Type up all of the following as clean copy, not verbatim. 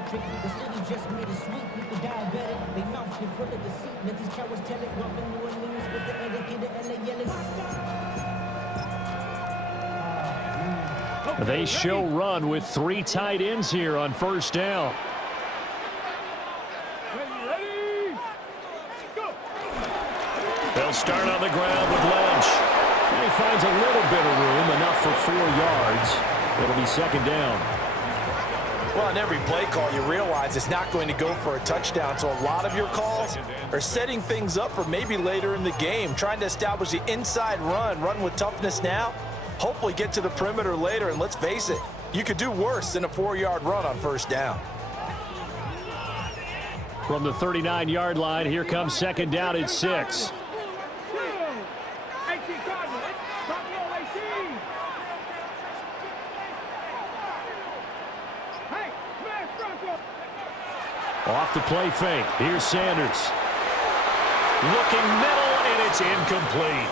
electric. The city just made a sweep with the diabetic. They mouth get full of deceit. Let these cowards tell it. Welcome New Orleans with the educated and they yelling. They show run with 3 tight ends here on first down. They'll start on the ground with Lynch. And he finds a little bit of room, enough for 4 yards. It'll be second down. Well, on every play call, you realize it's not going to go for a touchdown, so a lot of your calls are setting things up for maybe later in the game, trying to establish the inside run with toughness now, hopefully get to the perimeter later, and let's face it, you could do worse than a 4-yard run on first down. From the 39-yard line, here comes second down at 6. Off the play fake. Here's Sanders. Looking middle, and it's incomplete.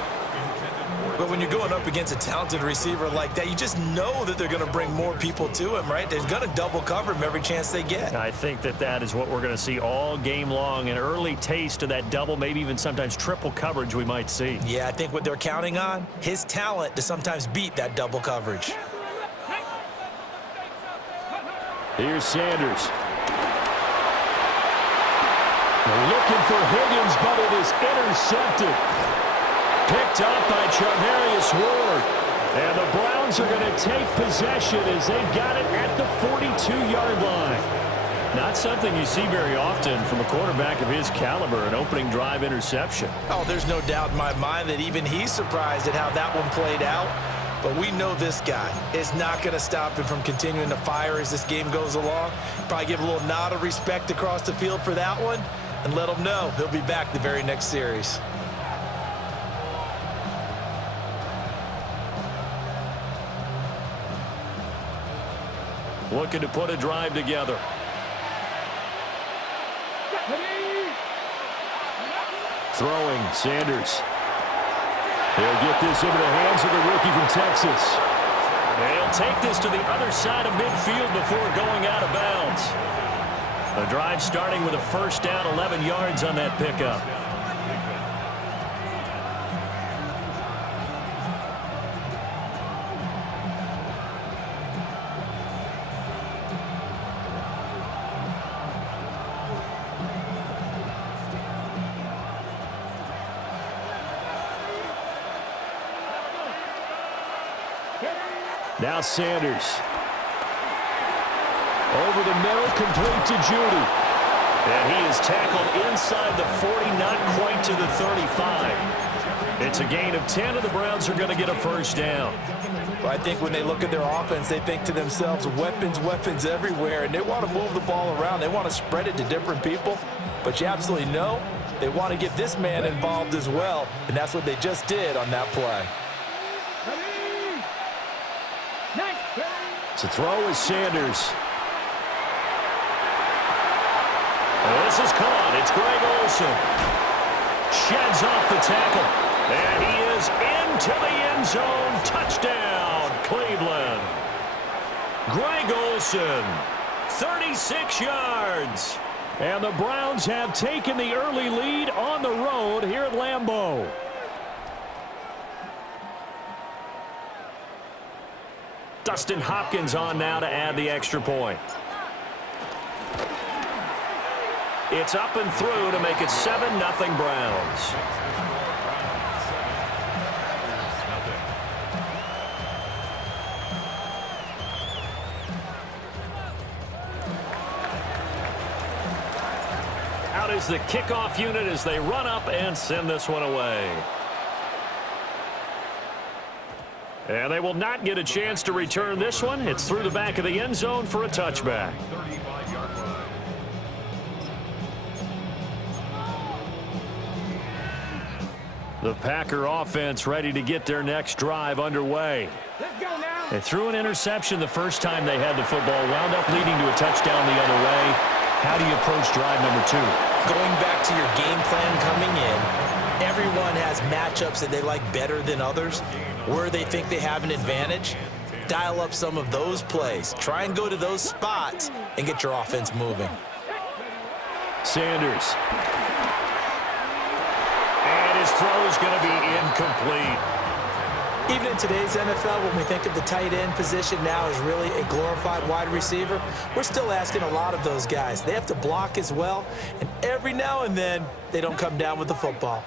But when you're going up against a talented receiver like that, you just know that they're going to bring more people to him, right? They're going to double cover him every chance they get. I think that is what we're going to see all game long, an early taste of that double, maybe even sometimes triple coverage we might see. Yeah, I think what they're counting on, his talent to sometimes beat that double coverage. Here's Sanders. They're looking for Higgins, but it is intercepted. Picked up by Charvarius Ward. And the Browns are going to take possession as they've got it at the 42-yard line. Not something you see very often from a quarterback of his caliber, an opening drive interception. Oh, there's no doubt in my mind that even he's surprised at how that one played out. But we know this guy is not going to stop him from continuing to fire as this game goes along. Probably give a little nod of respect across the field for that one and let him know he'll be back the very next series. Looking to put a drive together. Throwing, Sanders. He'll get this into the hands of the rookie from Texas. And he'll take this to the other side of midfield before going out of bounds. The drive starting with a first down, 11 yards on that pickup. Now Sanders. Over the middle, complete to Judy. And he is tackled inside the 40, not quite to the 35. It's a gain of 10, and the Browns are going to get a first down. Well, I think when they look at their offense, they think to themselves, weapons everywhere, and they want to move the ball around. They want to spread it to different people. But you absolutely know they want to get this man involved as well, and that's what they just did on that play. To throw is Sanders. This is caught. It's Greg Olsen. Sheds off the tackle. And he is into the end zone. Touchdown, Cleveland. Greg Olsen, 36 yards. And the Browns have taken the early lead on the road here at Lambeau. Dustin Hopkins on now to add the extra point. It's up and through to make it 7-0 Browns. Out is the kickoff unit as they run up and send this one away. And they will not get a chance to return this one. It's through the back of the end zone for a touchback. The Packer offense ready to get their next drive underway. They threw an interception the first time they had the football, wound up leading to a touchdown the other way. How do you approach drive number 2? Going back to your game plan coming in, everyone has matchups that they like better than others, where they think they have an advantage. dial up some of those plays. Try and go to those spots and get your offense moving. Sanders. And his throw is going to be incomplete. Even in today's NFL, when we think of the tight end position now as really a glorified wide receiver, we're still asking a lot of those guys. They have to block as well, and every now and then, they don't come down with the football.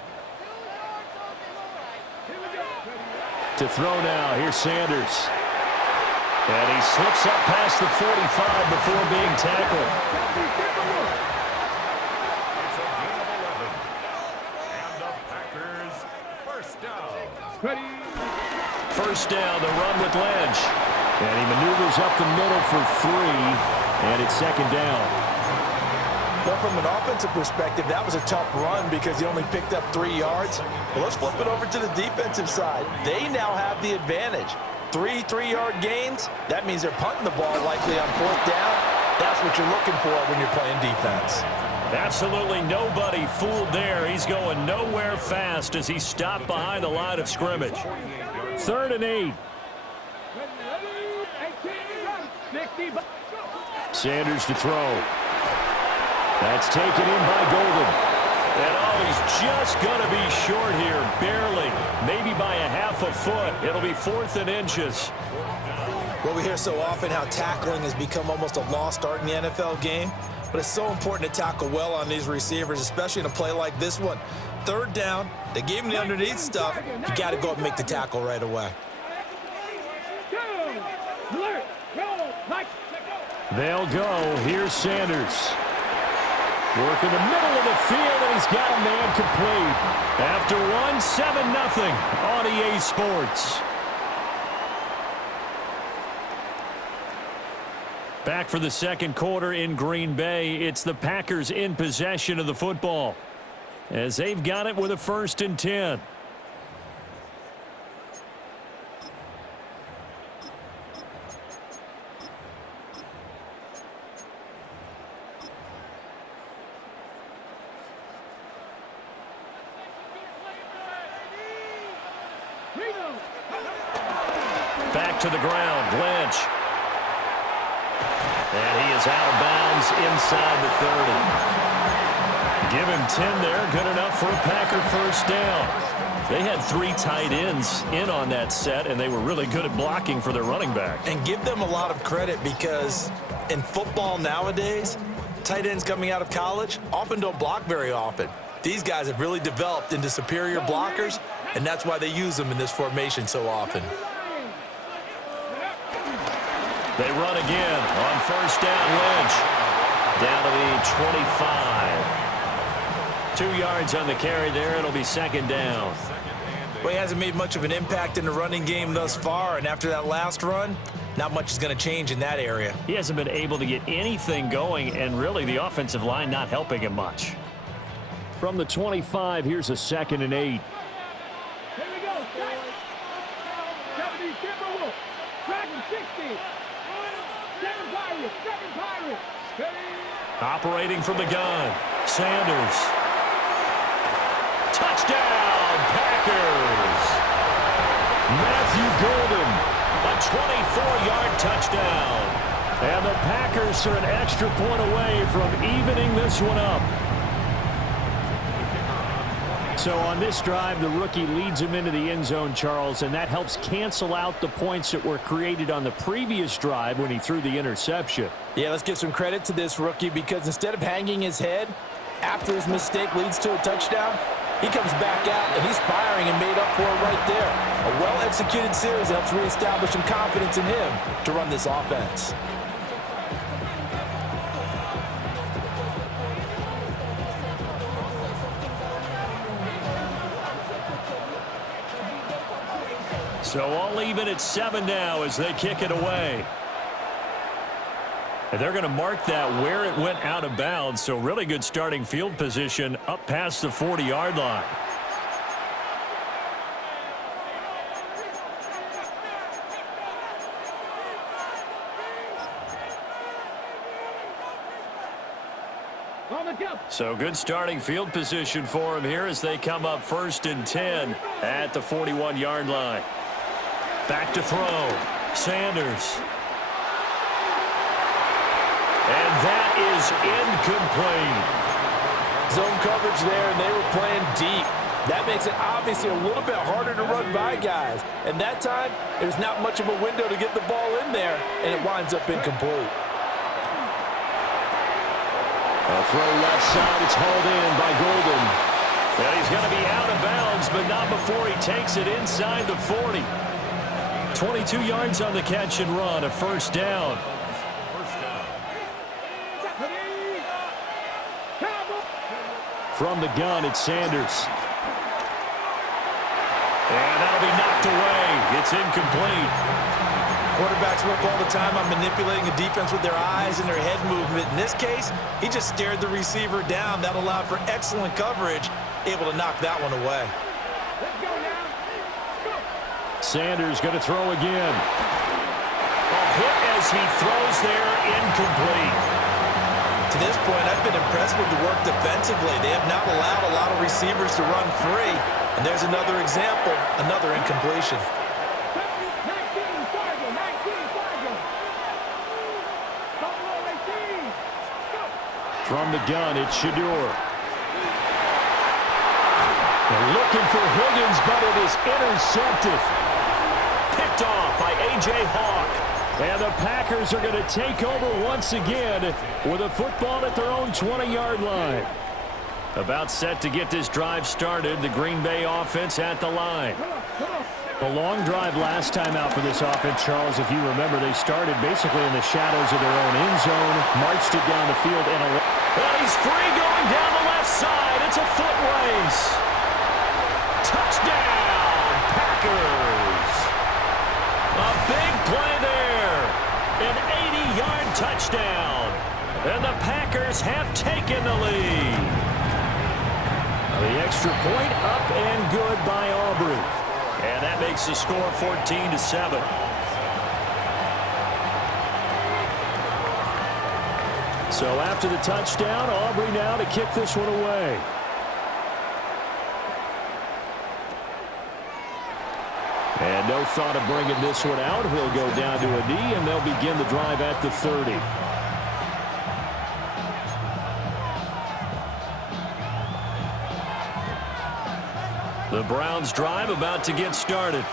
To throw now, here's Sanders. And he slips up past the 45 before being tackled. It's a gain of 11. And the Packers first down. First down, the run with Lynch. And he maneuvers up the middle for 3, and it's second down. Well, from an offensive perspective, that was a tough run because he only picked up 3 yards. Well, let's flip it over to the defensive side. They now have the advantage. 3 3-yard gains, that means they're punting the ball likely on 4th down. That's what you're looking for when you're playing defense. Absolutely nobody fooled there. He's going nowhere fast as he stopped behind the line of scrimmage. 3rd and 8. Sanders to throw. That's taken in by Golden. And oh, he's just going to be short here, barely, maybe by a half a foot. It'll be 4th and inches. Well, we hear so often how tackling has become almost a lost art in the NFL game, but it's so important to tackle well on these receivers, especially in a play like this one. 3rd down, they gave him the underneath stuff. You got to go up and make the tackle right away. They'll go. Here's Sanders. Work in the middle of the field, and he's got a man complete. After 7-0 on EA Sports. Back for the second quarter in Green Bay. It's the Packers in possession of the football, as they've got it with a 1st and 10. Back to the ground, Lynch. And he is out of bounds inside the 30. Give him 10 there, good enough for a Packer 1st down. They had 3 tight ends in on that set, and they were really good at blocking for their running back. And give them a lot of credit because in football nowadays, tight ends coming out of college often don't block very often. These guys have really developed into superior blockers, and that's why they use them in this formation so often. They run again on 1st down. Lynch down to the 25. 2 yards on the carry there. It'll be 2nd down. Well, he hasn't made much of an impact in the running game thus far, and after that last run, not much is going to change in that area. He hasn't been able to get anything going, and really the offensive line not helping him much. From the 25, here's a 2nd and 8. Operating from the gun, Sanders. Touchdown, Packers! Matthew Golden, a 24-yard touchdown. And the Packers are an extra point away from evening this one up. So on this drive, the rookie leads him into the end zone, Charles, and that helps cancel out the points that were created on the previous drive when he threw the interception. Yeah, let's give some credit to this rookie because instead of hanging his head after his mistake leads to a touchdown, he comes back out and he's firing and made up for it right there. A well-executed series helps reestablish some confidence in him to run this offense. So all even at 7 now as they kick it away. And they're going to mark that where it went out of bounds. So really good starting field position up past the 40-yard line. So good starting field position for him here as they come up 1st and 10 at the 41-yard line. Back to throw. Sanders. And that is incomplete. Zone coverage there, and they were playing deep. That makes it obviously a little bit harder to run by guys. And that time, there's not much of a window to get the ball in there, and it winds up incomplete. A throw left side. It's hauled in by Golden. And he's going to be out of bounds, but not before he takes it inside the 40. 22 yards on the catch and run, a first down. From the gun, it's Sanders. And that'll be knocked away. It's incomplete. Quarterbacks work all the time on manipulating a defense with their eyes and their head movement. In this case, he just stared the receiver down. That allowed for excellent coverage, able to knock that one away. Sanders going to throw again. A hit as he throws there, incomplete. To this point, I've been impressed with the work defensively. They have not allowed a lot of receivers to run free. And there's another example, another incompletion. From the gun, it's Shador. They're looking for Higgins, but it is intercepted. Picked off by A.J. Hawk. And the Packers are going to take over once again with a football at their own 20-yard line. About set to get this drive started, the Green Bay offense at the line. A long drive last time out for this offense, Charles. If you remember, they started basically in the shadows of their own end zone, marched it down the field, and he's free going down the left side. It's a foot race. Touchdown, Packers. A big play there. An 80-yard touchdown. And the Packers have taken the lead. The extra point up and good by Aubrey. And that makes the score 14-7. So after the touchdown, Aubrey now to kick this one away. And no thought of bringing this one out. He'll go down to a knee, and they'll begin the drive at the 30. The Browns drive about to get started.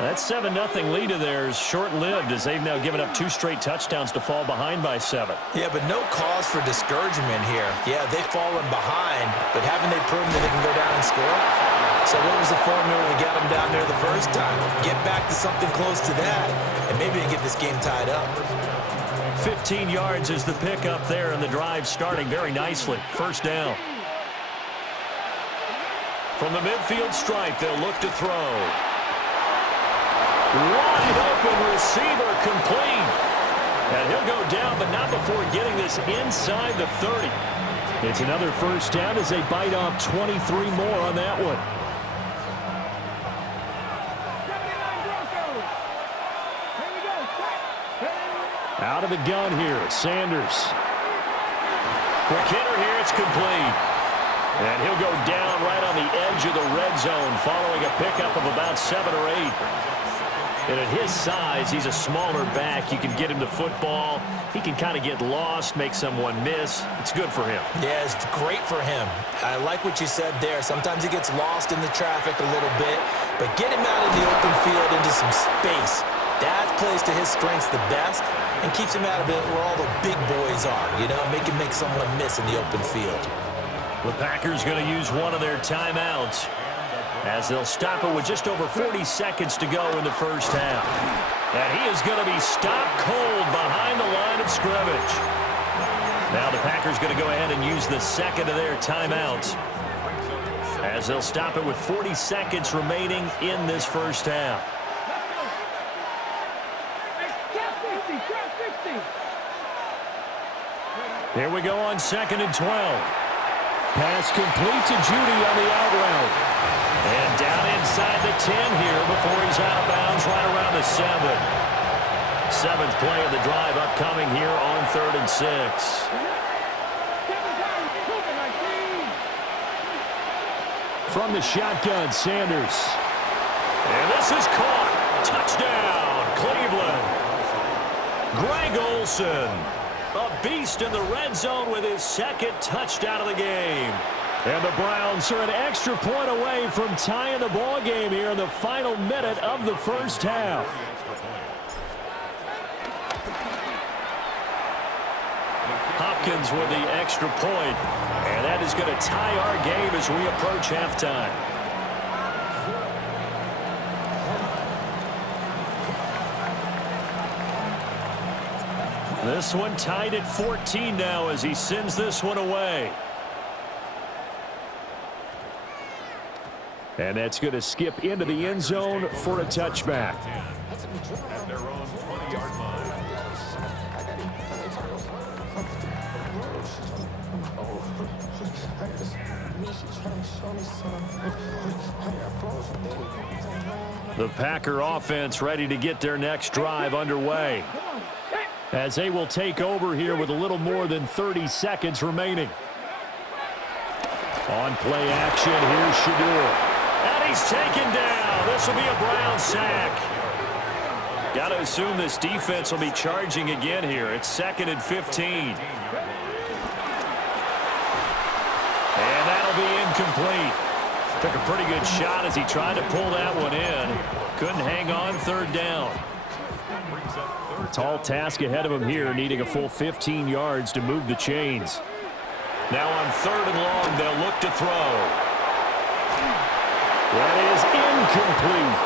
That 7-0 lead of theirs short-lived as they've now given up 2 straight touchdowns to fall behind by 7. Yeah, but no cause for discouragement here. Yeah, they've fallen behind, but haven't they proven that they can go down and score? So what was the formula to get them down there the first time? Get back to something close to that, and maybe they get this game tied up. 15 yards is the pickup there, and the drive starting very nicely. First down. From the midfield stripe, they'll look to throw. Wide open receiver complete. And he'll go down, but not before getting this inside the 30. It's another first down as they bite off 23 more on that one. Out of the gun here, Sanders. Quick hitter here, it's complete. And he'll go down right on the edge of the red zone following a pickup of about 7 or 8. And at his size, he's a smaller back. You can get him to football. He can kind of get lost, make someone miss. It's good for him. Yeah, it's great for him. I like what you said there. Sometimes he gets lost in the traffic a little bit, but get him out in the open field into some space. That plays to his strengths the best and keeps him out of it where all the big boys are, you know, make him make someone miss in the open field. The Packers going to use one of their timeouts as they'll stop it with just over 40 seconds to go in the first half. And he is going to be stopped cold behind the line of scrimmage. Now the Packers going to go ahead and use the second of their timeouts as they'll stop it with 40 seconds remaining in this first half. Here we go on 2nd and 12. Pass complete to Judy on the out route. And down inside the 10 here before he's out of bounds right around the 7. 7th play of the drive upcoming here on 3rd and 6. From the shotgun, Sanders. And this is caught. Touchdown, Cleveland. Greg Olsen, a beast in the red zone with his second touchdown of the game. And the Browns are an extra point away from tying the ball game here in the final minute of the first half. Hopkins with the extra point, and that is going to tie our game as we approach halftime. This one tied at 14 now as he sends this one away. And that's going to skip into the end zone for a touchback. At their own 20-yard line. The Packer offense ready to get their next drive underway, as they will take over here with a little more than 30 seconds remaining. On play action, here's Shadur. And he's taken down. This will be a Brown sack. Got to assume this defense will be charging again here. It's 2nd and 15. And that'll be incomplete. Took a pretty good shot as he tried to pull that one in. Couldn't hang on 3rd down. Tall task ahead of him here, needing a full 15 yards to move the chains. Now on 3rd and long, they'll look to throw. That is incomplete.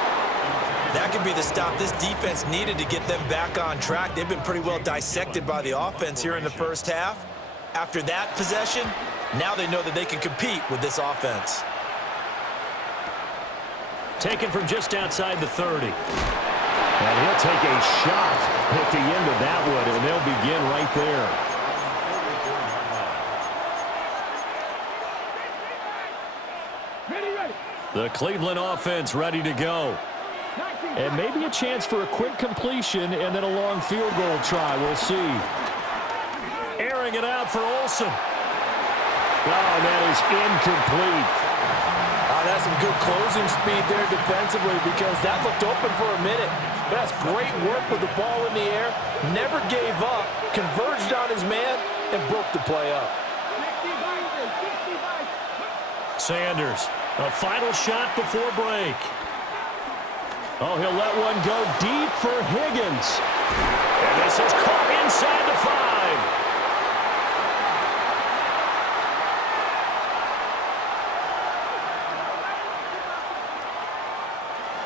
That could be the stop this defense needed to get them back on track. They've been pretty well dissected by the offense here in the first half. After that possession, now they know that they can compete with this offense. Taken from just outside the 30. And he'll take a shot at the end of that one, and they'll begin right there. The Cleveland offense ready to go. And maybe a chance for a quick completion and then a long field goal try. We'll see. Airing it out for Olsen. Oh, that is incomplete. That's some good closing speed there defensively, because that looked open for a minute. But that's great work with the ball in the air. Never gave up. Converged on his man and broke the play up. Sanders, a final shot before break. Oh, he'll let one go deep for Higgins. And this is caught inside the 5.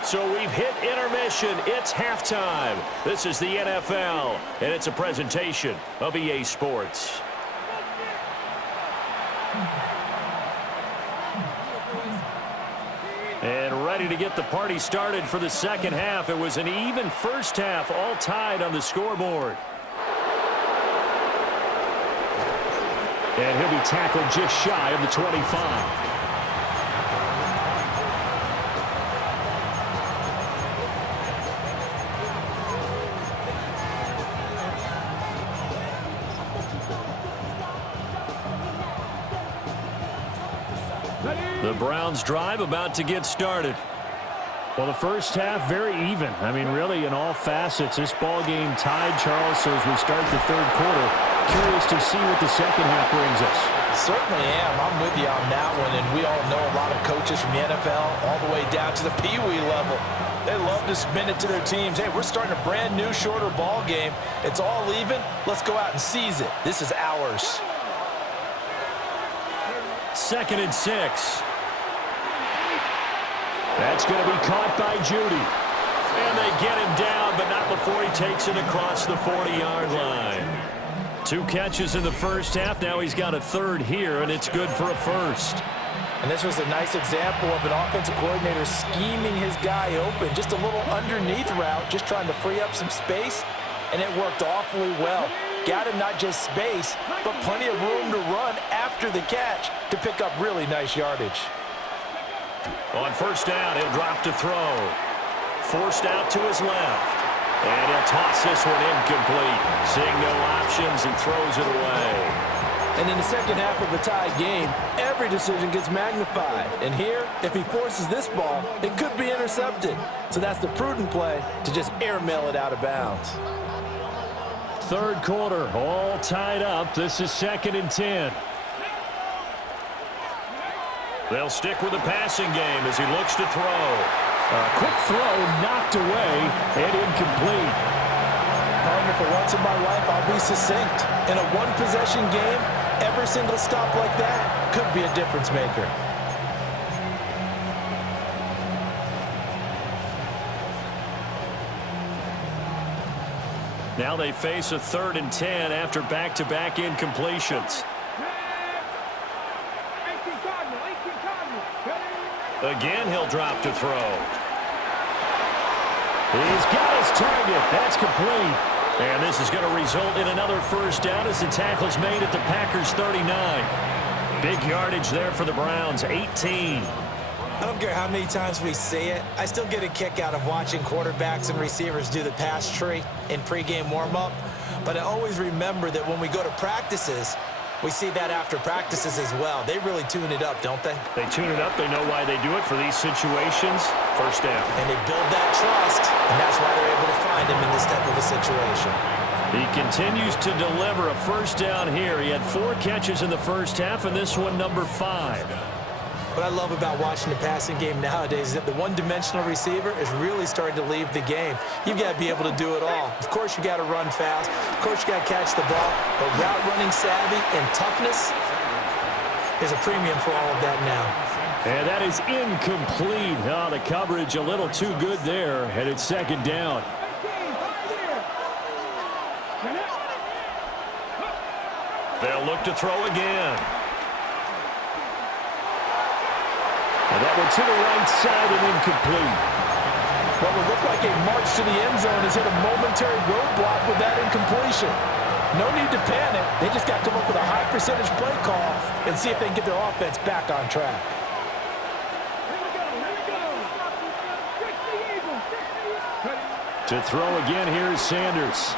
So we've hit intermission. It's halftime. This is the NFL, and it's a presentation of EA Sports. And ready to get the party started for the second half. It was an even first half, all tied on the scoreboard. And he'll be tackled just shy of the 25. The Browns drive about to get started. Well, the first half very even. I mean, really in all facets, this ball game tied, Charles. So as we start the 3rd quarter, curious to see what the second half brings us. Certainly am. I'm with you on that one. And we all know a lot of coaches from the NFL all the way down to the Pee-wee level. They love to spin it to their teams. Hey, we're starting a brand new, shorter ball game. It's all even. Let's go out and seize it. This is ours. 2nd and 6. That's going to be caught by Judy. And they get him down, but not before he takes it across the 40-yard line. 2 catches in the first half. Now he's got a 3rd here, and it's good for a 1st. And this was a nice example of an offensive coordinator scheming his guy open. Just a little underneath route, just trying to free up some space, and it worked awfully well. Got him not just space, but plenty of room to run after the catch to pick up really nice yardage. On 1st down, he'll drop to throw. Forced out to his left. And he'll toss this one incomplete. Seeing no options, he throws it away. And in the second half of a tie game, every decision gets magnified. And here, if he forces this ball, it could be intercepted. So that's the prudent play to just airmail it out of bounds. Third quarter, all tied up. This is 2nd and 10. They'll stick with the passing game as he looks to throw. A quick throw knocked away and incomplete. Partner, for once in my life, I'll be succinct. In a one-possession game, every single stop like that could be a difference maker. Now they face a 3rd and 10 after back-to-back incompletions. Again, he'll drop to throw. He's got his target. That's complete. And this is going to result in another first down as the tackle is made at the Packers' 39. Big yardage there for the Browns, 18. I don't care how many times we see it. I still get a kick out of watching quarterbacks and receivers do the pass tree in pregame warm-up. But I always remember that when we go to practices, we see that after practices as well. They really tune it up, don't they? They tune it up. They know why they do it for these situations. First down. And they build that trust, and that's why they're able to find him in this type of a situation. He continues to deliver a first down here. He had 4 catches in the first half, and this one number 5. What I love about watching the passing game nowadays is that the one-dimensional receiver is really starting to leave the game. You've got to be able to do it all. Of course, you got to run fast. Of course, you got to catch the ball. But route running savvy and toughness, there's a premium for all of that now. And that is incomplete. Oh, the coverage a little too good there. And it's 2nd down. They'll look to throw again. And that one to the right side and incomplete. What would look like a march to the end zone has hit a momentary roadblock with that incompletion. No need to panic. They just got to come up with a high percentage play call and see if they can get their offense back on track. To throw again, here's Sanders.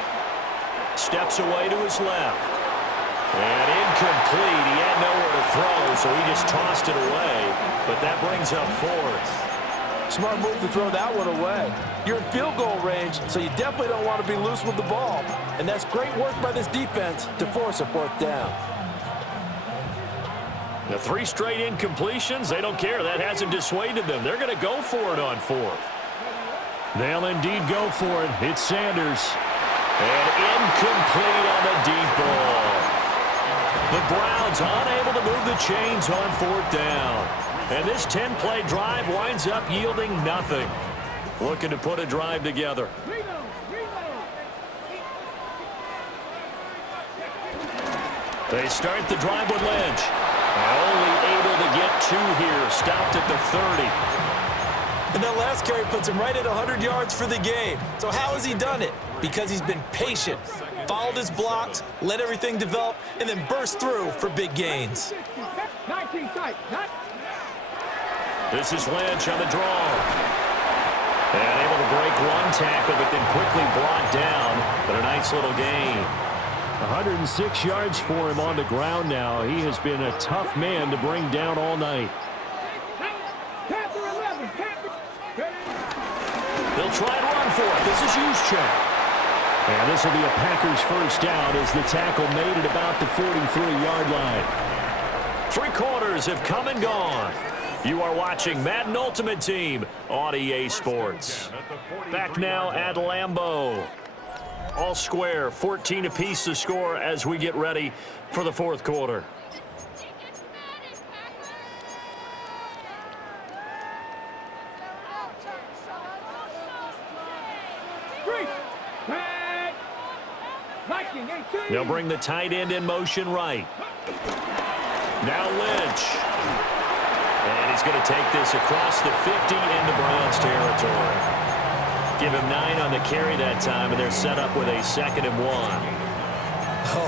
Steps away to his left. And incomplete. He had nowhere to throw, so he just tossed it away. But that brings up 4th. Smart move to throw that one away. You're in field goal range, so you definitely don't want to be loose with the ball. And that's great work by this defense to force a 4th down. The 3 straight incompletions, they don't care. That hasn't dissuaded them. They're going to go for it on 4th. They'll indeed go for it. It's Sanders. And incomplete on the deep ball. The Browns unable to move the chains on 4th down. And this 10-play drive winds up yielding nothing. Looking to put a drive together. They start the drive with Lynch. Only able to get 2 here. Stopped at the 30. And that last carry puts him right at 100 yards for the game. So how has he done it? Because he's been patient, followed his blocks, let everything develop, and then burst through for big gains. This is Lynch on the draw. And able to break 1 tackle, but then quickly brought down. But a nice little gain. 106 yards for him on the ground now. He has been a tough man to bring down all night. They'll try and run for it. This is Juszczyk. And this will be a Packers first down as the tackle made at about the 43-yard line. 3 quarters have come and gone. You are watching Madden Ultimate Team on EA Sports. Back now at Lambeau. All square, 14 apiece to score as we get ready for the 4th quarter. They'll bring the tight end in motion right. Now Lynch. And he's going to take this across the 50 into Browns territory. Give him 9 on the carry that time, and they're set up with a 2nd and 1.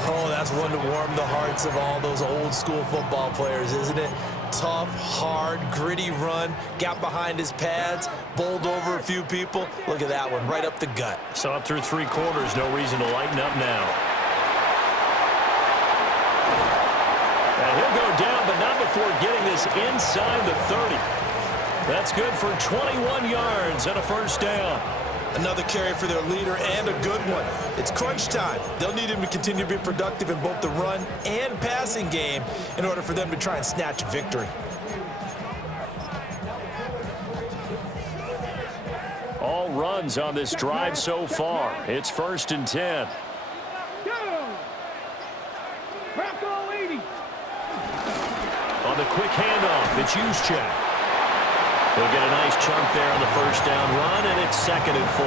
Oh, that's one to warm the hearts of all those old school football players, isn't it? Tough, hard, gritty run, got behind his pads, bowled over a few people. Look at that one, right up the gut. So up through 3 quarters, no reason to lighten up now. And he'll go down, but not before getting this inside the 30. That's good for 21 yards and a first down. Another carry for their leader and a good one. It's crunch time. They'll need him to continue to be productive in both the run and passing game in order for them to try and snatch a victory. All runs on this drive so far. It's 1st and 10. On the quick handoff, it's Juszczyk. He'll get a nice chunk there on the first down run, and it's 2nd and 4.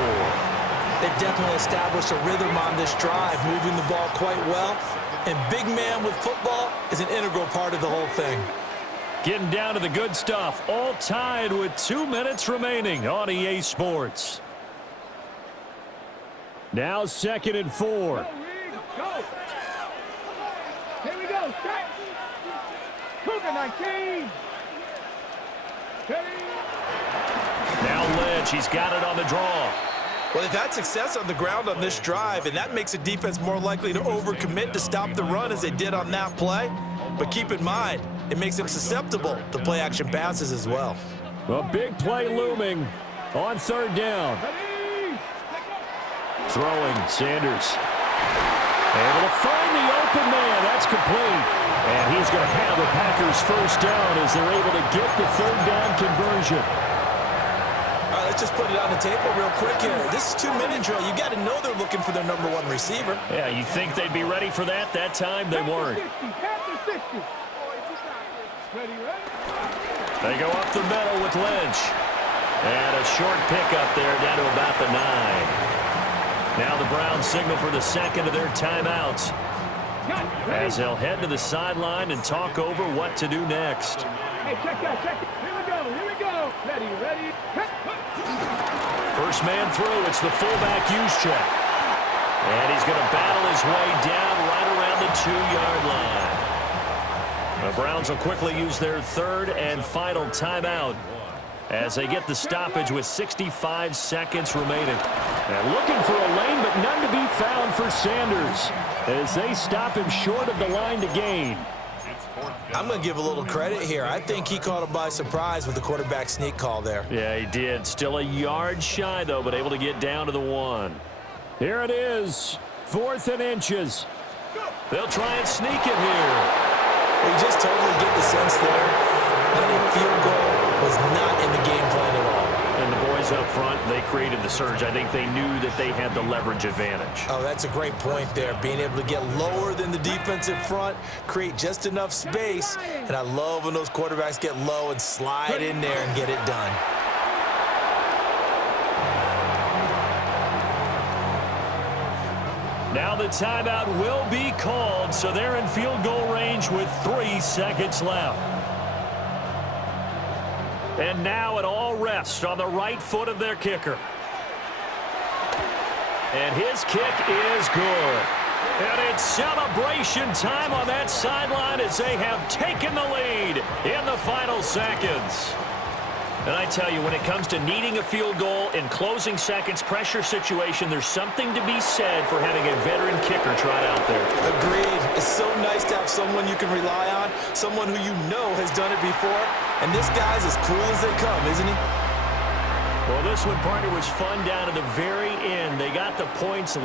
They've definitely established a rhythm on this drive, moving the ball quite well. And big man with football is an integral part of the whole thing. Getting down to the good stuff, all tied with 2 minutes remaining on EA Sports. Now 2nd and 4. Go. Here we go. Strike. Cougar 19. Now Lynch, he's got it on the draw. Well, they've had success on the ground on this drive, and that makes a defense more likely to overcommit to stop the run as they did on that play. But keep in mind, it makes them susceptible to play-action passes as well. A big play looming on 3rd down. Throwing, Sanders. Able to find the open man. That's complete. And he's going to have the Packers first down as they're able to get the 3rd down conversion. All right, let's just put it on the table real quick here. This is 2-minute drill. You got to know they're looking for their #1 receiver. Yeah, you think they'd be ready for that? That time they weren't. They go up the middle with Lynch. And a short pickup there down to about the 9. Now the Browns signal for the second of their timeouts as they'll head to the sideline and talk over what to do next. Hey, check that, check it. Here we go. Ready. First man through, it's the fullback Juszczyk. And he's going to battle his way down right around the 2-yard line. The Browns will quickly use their 3rd and final timeout as they get the stoppage with 65 seconds remaining. And looking for a lane, but none to be found for Sanders as they stop him short of the line to gain. I'm going to give a little credit here. I think he caught him by surprise with the quarterback sneak call there. Yeah, he did. Still a yard shy, though, but able to get down to the 1. Here it is, 4th and inches. They'll try and sneak it here. You just totally get the sense there that a field goal was not in the game plan at all. And the boys up front, they created the surge. I think they knew that they had the leverage advantage. Oh, that's a great point there. Being able to get lower than the defensive front, create just enough space. And I love when those quarterbacks get low and slide in there and get it done. Now the timeout will be called, so they're in field goal range with 3 seconds left. And now it all rests on the right foot of their kicker. And his kick is good. And it's celebration time on that sideline as they have taken the lead in the final seconds. And I tell you, when it comes to needing a field goal in closing seconds, pressure situation, there's something to be said for having a veteran kicker trot out there. Agreed. It's so nice to have someone you can rely on, someone who you know has done it before. And this guy's as cool as they come, isn't he? Well, this one, partner, was fun down to the very end. They got the points